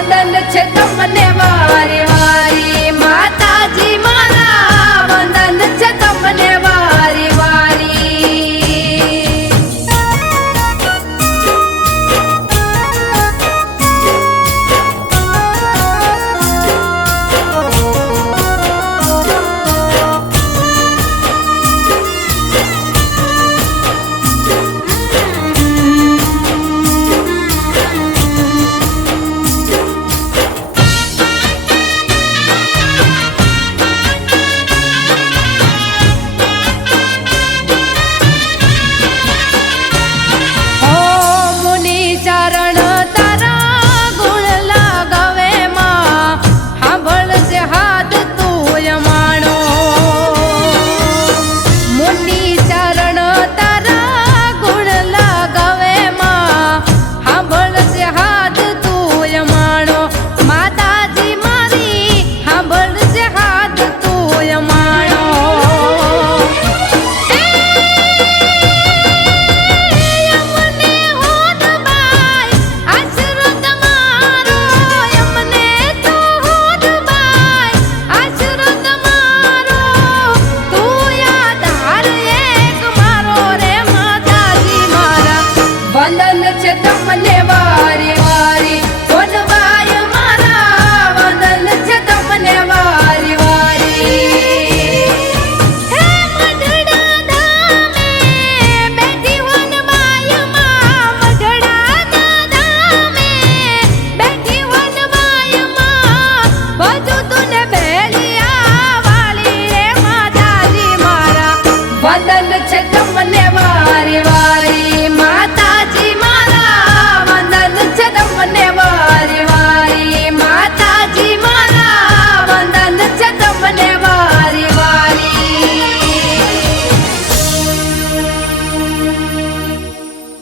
बादल छे तमने वारे